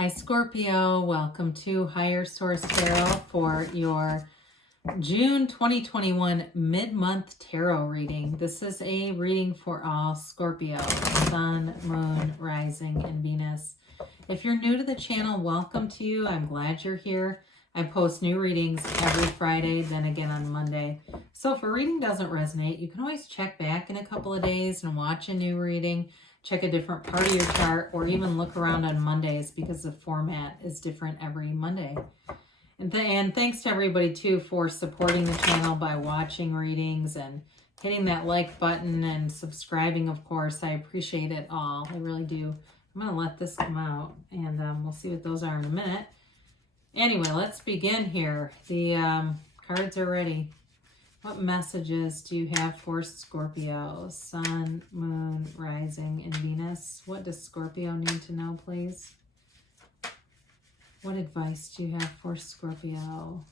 Hi Scorpio, welcome to Higher Source Tarot for your June 2021 mid-month tarot reading. This is a reading for all Scorpio, Sun, Moon, Rising, and Venus. If you're new to the channel, welcome to you. I'm glad you're here. I post new readings every Friday, then again on Monday. So if a reading doesn't resonate, you can always check back in a couple of days and watch a new reading. Check a different part of your chart, or even look around on Mondays because the format is different every Monday. And thanks to everybody too for supporting the channel by watching readings and hitting that like button and subscribing, of course. I appreciate it all. I really do. I'm going to let this come out and we'll see what those are in a minute. Anyway, let's begin here. The cards are ready. What messages do you have for Scorpio? Sun, Moon, Rising, and Venus. What does Scorpio need to know, please? What advice do you have for Scorpio?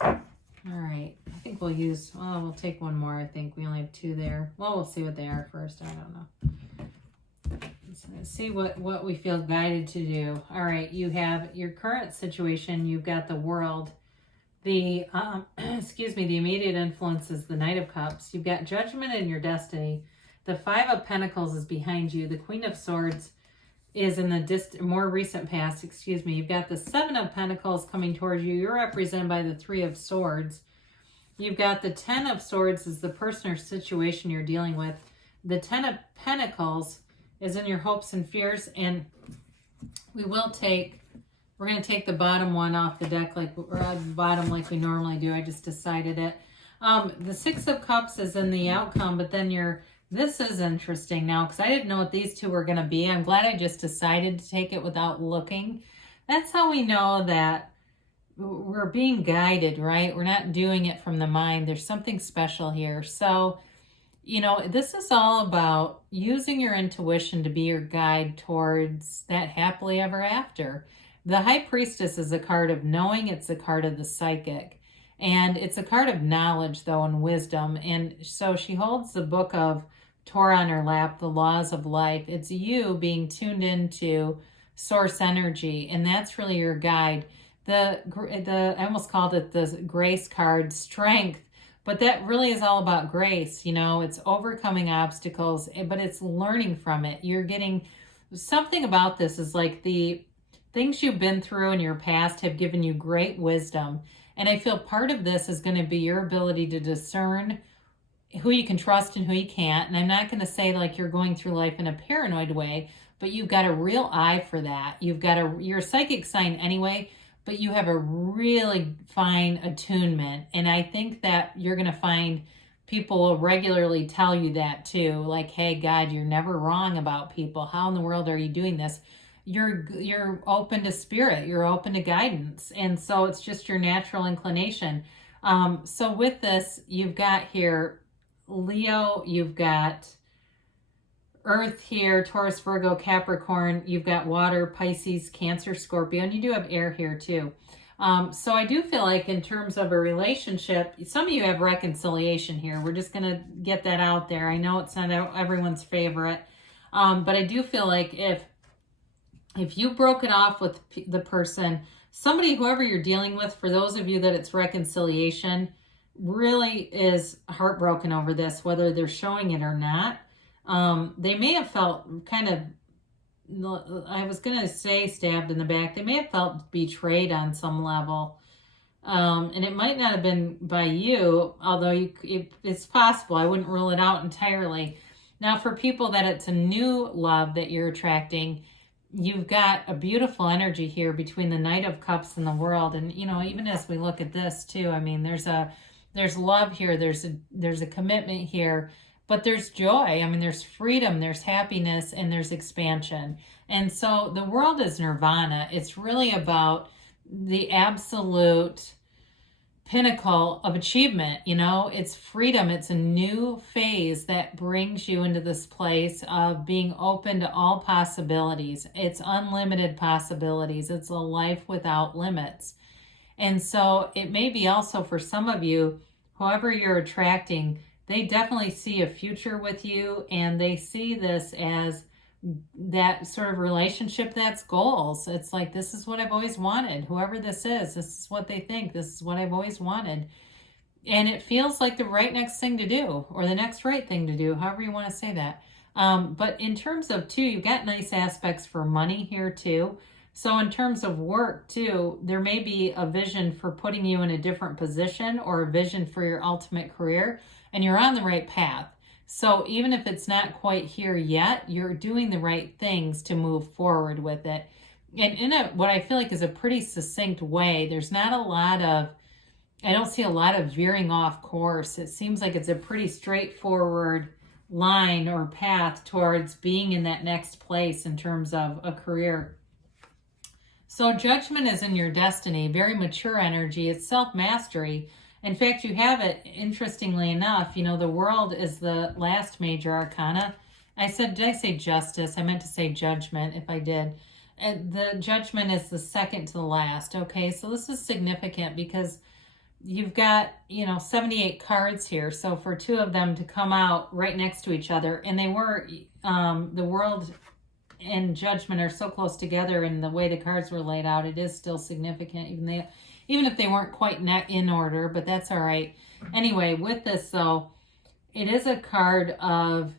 All right. I think we'll take one more. I think we only have two there. Well, we'll see what they are first. I don't know. Let's see what we feel guided to do. All right. You have your current situation. You've got the world. The the immediate influence is the Knight of Cups. You've got judgment in your destiny. The Five of Pentacles is behind you. The Queen of Swords is in the more recent past. You've got the Seven of Pentacles coming towards you. You're represented by the Three of Swords. You've got the Ten of Swords is the person or situation you're dealing with. The Ten of Pentacles is in your hopes and fears, and we're going to take the bottom one off the deck like we normally do. I just decided it. The Six of Cups is in the outcome, but then this is interesting now because I didn't know what these two were going to be. I'm glad I just decided to take it without looking. That's how we know that we're being guided, right? We're not doing it from the mind. There's something special here. So, this is all about using your intuition to be your guide towards that happily ever after. The High Priestess is a card of knowing. It's a card of the psychic. And it's a card of knowledge, though, and wisdom. And so she holds the book of Torah on her lap, the laws of life. It's you being tuned into source energy. And that's really your guide. I almost called it the grace card, strength. But that really is all about grace. It's overcoming obstacles, but it's learning from it. You're getting something about this is like the things you've been through in your past have given you great wisdom. And I feel part of this is going to be your ability to discern who you can trust and who you can't. And I'm not going to say like you're going through life in a paranoid way, but you've got a real eye for that. You're a psychic sign anyway, but you have a really fine attunement. And I think that you're going to find people will regularly tell you that too. Like, hey, God, you're never wrong about people. How in the world are you doing this? You're open to spirit, you're open to guidance, and so it's just your natural inclination. So with this, you've got here Leo, you've got Earth here, Taurus, Virgo, Capricorn, you've got water, Pisces, Cancer, Scorpio, and you do have air here too. So I do feel like in terms of a relationship, some of you have reconciliation here. We're just going to get that out there. I know it's not everyone's favorite, but I do feel like if you broke it off with the person, whoever you're dealing with, for those of you that it's reconciliation, really is heartbroken over this, whether they're showing it or not. They may have felt kind of, I was going to say stabbed in the back. They may have felt betrayed on some level. And it might not have been by you, although it's possible. I wouldn't rule it out entirely. Now, for people that it's a new love that you're attracting, you've got a beautiful energy here between the Knight of Cups and the World. And, even as we look at this too, I mean, there's love here. There's a commitment here, but there's joy. I mean, there's freedom, there's happiness, and there's expansion. And so the world is nirvana. It's really about the absolute pinnacle of achievement. It's freedom. It's a new phase that brings you into this place of being open to all possibilities. It's unlimited possibilities. It's a life without limits. And so it may be also for some of you, whoever you're attracting, they definitely see a future with you, and they see this as that sort of relationship that's goals. It's like, this is what I've always wanted. Whoever this is what they think. This is what I've always wanted. And it feels like the right next thing to do, or the next right thing to do, however you want to say that. But in terms of, too, you've got nice aspects for money here, too. So in terms of work, too, there may be a vision for putting you in a different position, or a vision for your ultimate career, and you're on the right path. So even if it's not quite here yet, you're doing the right things to move forward with it. And in what I feel like is a pretty succinct way, there's not a lot of, I don't see a lot of veering off course. It seems like it's a pretty straightforward line or path towards being in that next place in terms of a career. So Judgment is in your destiny, very mature energy. It's self-mastery. In fact, you have it, interestingly enough, you know, the World is the last major arcana. Did I say Justice? I meant to say Judgment if I did. And the Judgment is the second to the last. Okay, so this is significant because you've got, 78 cards here. So for two of them to come out right next to each other, and they were, the World and Judgment are so close together, and the way the cards were laid out, it is still significant, even if they weren't quite in order, but that's all right. Anyway, with this, though, it is a card of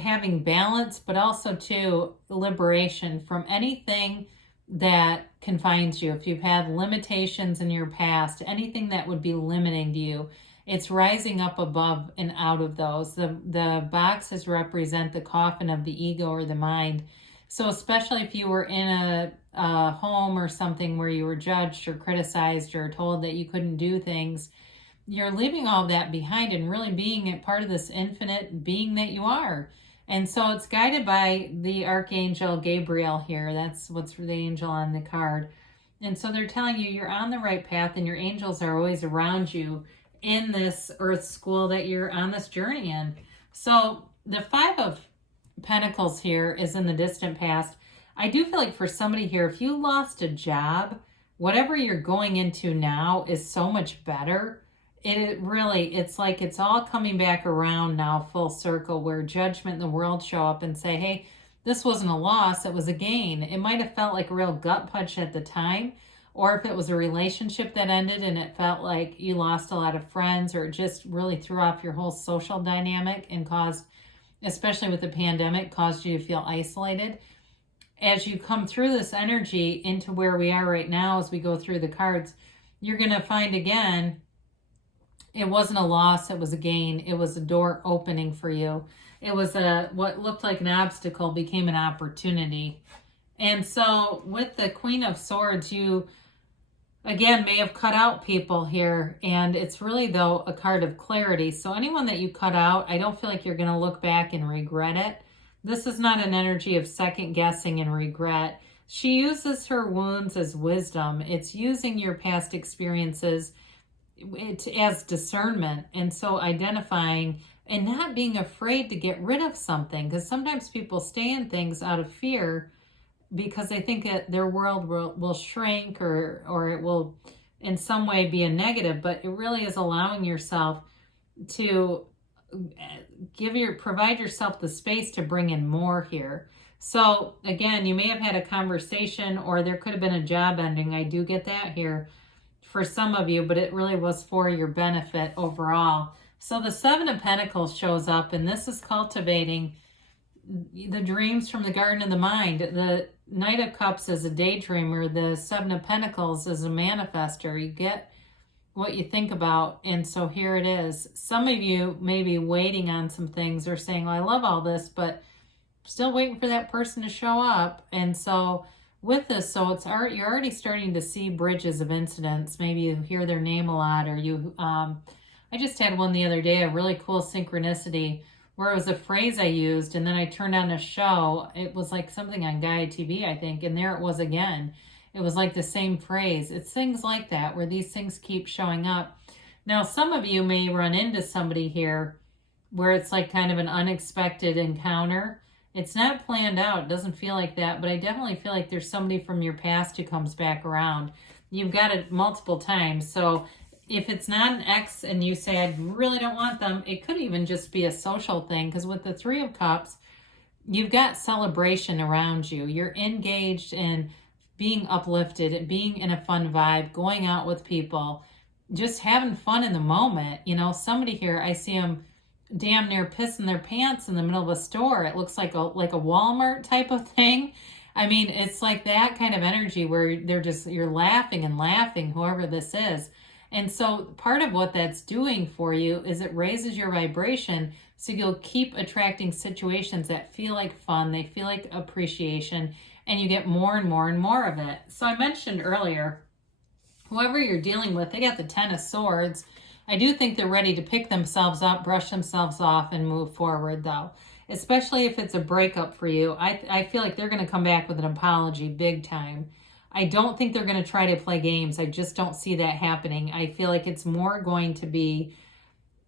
having balance, but also, too, liberation from anything that confines you. If you've had limitations in your past, anything that would be limiting to you, it's rising up above and out of those. The boxes represent the coffin of the ego or the mind. So especially if you were in a home or something where you were judged or criticized or told that you couldn't do things, you're leaving all that behind and really being a part of this infinite being that you are. And so it's guided by the Archangel Gabriel here. That's what's the angel on the card. And so they're telling you you're on the right path, and your angels are always around you in this earth school that you're on this journey in. So the Five of Pentacles here is in the distant past. I do feel like for somebody here, if you lost a job, whatever you're going into now is so much better. It's like it's all coming back around now, full circle, where Judgment and the World show up and say, hey, this wasn't a loss, it was a gain. It might have felt like a real gut punch at the time, or if it was a relationship that ended and it felt like you lost a lot of friends, or it just really threw off your whole social dynamic and caused, especially with the pandemic, caused you to feel isolated. As you come through this energy into where we are right now, as we go through the cards, you're going to find again, it wasn't a loss, it was a gain. It was a door opening for you. It was what looked like an obstacle became an opportunity. And so with the Queen of Swords, you, again, may have cut out people here. And it's really, though, a card of clarity. So anyone that you cut out, I don't feel like you're going to look back and regret it. This is not an energy of second guessing and regret. She uses her wounds as wisdom. It's using your past experiences as discernment, and so identifying and not being afraid to get rid of something, because sometimes people stay in things out of fear because they think that their world will shrink or it will in some way be a negative, but it really is allowing yourself to provide yourself the space to bring in more here. So again, you may have had a conversation, or there could have been a job ending. I do get that here for some of you, but it really was for your benefit overall. So the Seven of Pentacles shows up, and this is cultivating the dreams from the Garden of the Mind. The Knight of Cups is a daydreamer. The Seven of Pentacles is a manifester. You get what you think about, and so here it is. Some of you may be waiting on some things, or saying, well, I love all this, but still waiting for that person to show up. And so with this, so you're already starting to see bridges of incidents. Maybe you hear their name a lot, or you, I just had one the other day, a really cool synchronicity where it was a phrase I used, and then I turned on a show. It was like something on Gaia TV, I think, and there it was again. It was like the same phrase. It's things like that where these things keep showing up. Now, some of you may run into somebody here where it's like kind of an unexpected encounter. It's not planned out. It doesn't feel like that, but I definitely feel like there's somebody from your past who comes back around. You've got it multiple times. So if it's not an ex and you say, I really don't want them, it could even just be a social thing, because with the Three of Cups, you've got celebration around you. You're engaged in being uplifted, being in a fun vibe, going out with people, just having fun in the moment. You know, somebody here, I see them damn near pissing their pants in the middle of a store. It looks like a Walmart type of thing. I mean, it's like that kind of energy where you're laughing and laughing, whoever this is. And so part of what that's doing for you is it raises your vibration, so you'll keep attracting situations that feel like fun, they feel like appreciation, and you get more and more and more of it. So I mentioned earlier, whoever you're dealing with, they got the Ten of Swords. I do think they're ready to pick themselves up, brush themselves off, and move forward, though. Especially if it's a breakup for you. I feel like they're going to come back with an apology big time. I don't think they're going to try to play games. I just don't see that happening. I feel like it's more going to be,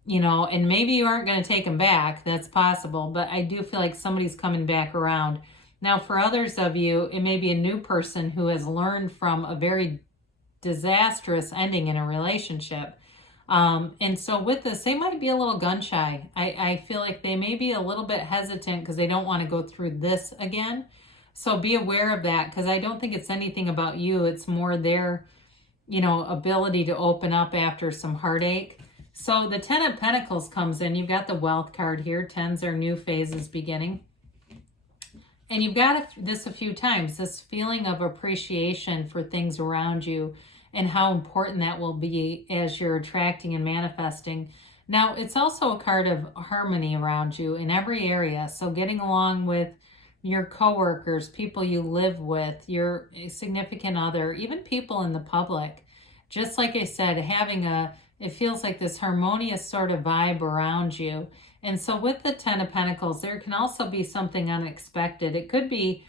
you know, and maybe you aren't going to take them back. That's possible. But I do feel like somebody's coming back around. Now, for others of you, it may be a new person who has learned from a very disastrous ending in a relationship. And so with this, they might be a little gun shy. I feel like they may be a little bit hesitant because they don't want to go through this again. So be aware of that, because I don't think it's anything about you. It's more their, you know, ability to open up after some heartache. So the Ten of Pentacles comes in. You've got the Wealth card here. Tens are new phases beginning. And you've got this a few times, this feeling of appreciation for things around you and how important that will be as you're attracting and manifesting. Now, it's also a card of harmony around you in every area. So getting along with your coworkers, people you live with, your significant other, even people in the public. Just like I said, it feels like this harmonious sort of vibe around you. And so with the Ten of Pentacles, there can also be something unexpected. It could be,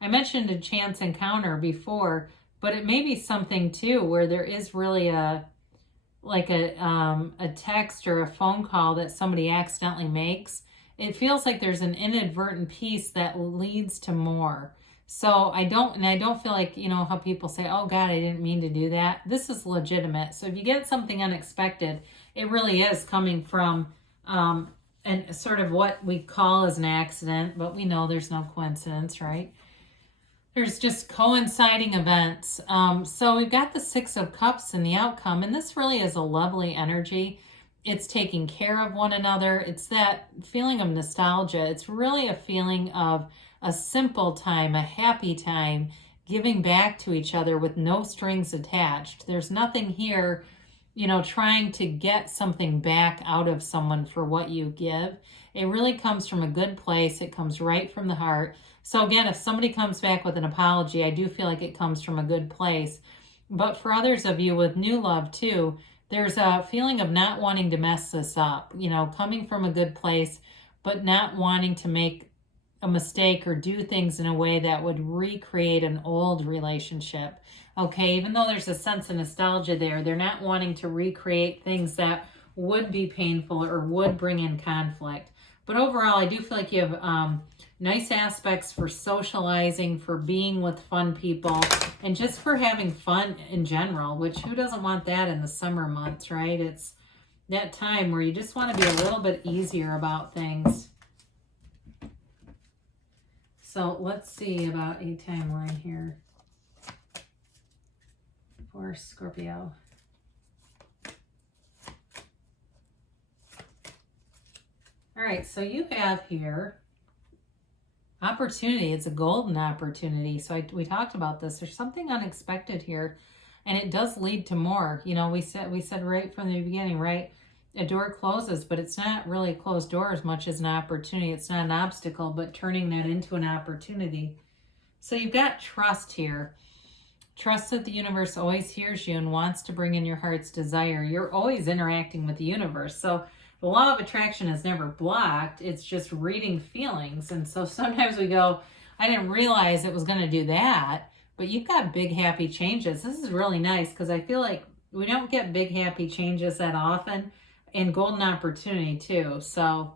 I mentioned a chance encounter before, but it may be something too where there is really a text or a phone call that somebody accidentally makes. It feels like there's an inadvertent piece that leads to more. So I don't feel like, you know, how people say, oh God, I didn't mean to do that. This is legitimate. So if you get something unexpected, it really is coming from and sort of what we call as an accident, but we know there's no coincidence, right? There's just coinciding events. So we've got the Six of Cups in the outcome, and this really is a lovely energy. It's taking care of one another. It's that feeling of nostalgia. It's really a feeling of a simple time, a happy time, giving back to each other with no strings attached. There's nothing here, you know, trying to get something back out of someone for what you give. It really comes from a good place. It comes right from the heart. So again, if somebody comes back with an apology, I do feel like it comes from a good place. But for others of you with new love too, there's a feeling of not wanting to mess this up, you know, coming from a good place, but not wanting to make a mistake or do things in a way that would recreate an old relationship. Okay, even though there's a sense of nostalgia there, they're not wanting to recreate things that would be painful or would bring in conflict. But overall, I do feel like you have nice aspects for socializing, for being with fun people, and just for having fun in general, which who doesn't want that in the summer months, right? It's that time where you just want to be a little bit easier about things. So let's see about a timeline here for Scorpio. All right, so you have here opportunity. It's a golden opportunity. So we talked about this. There's something unexpected here, and it does lead to more. You know, we said right from the beginning, right? A door closes, but it's not really a closed door as much as an opportunity. It's not an obstacle, but turning that into an opportunity. So you've got trust here. Trust that the universe always hears you and wants to bring in your heart's desire. You're always interacting with the universe. So the law of attraction is never blocked. It's just reading feelings. And so sometimes we go, I didn't realize it was going to do that. But you've got big, happy changes. This is really nice because I feel like we don't get big, happy changes that often. And golden opportunity too. So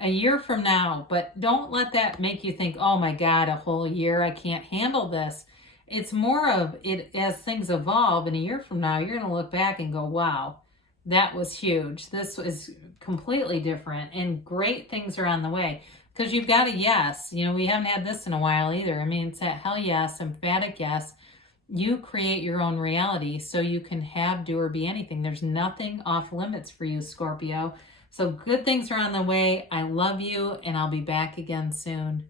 a year from now, but don't let that make you think, oh my God, a whole year, I can't handle this. It's more of it as things evolve. And a year from now, you're going to look back and go, wow, that was huge. This was completely different and great things are on the way. Because you've got a yes. You know, we haven't had this in a while either. I mean, it's that hell yes, emphatic yes. You create your own reality so you can have, do, or be anything. There's nothing off limits for you, Scorpio. So good things are on the way. I love you, and I'll be back again soon.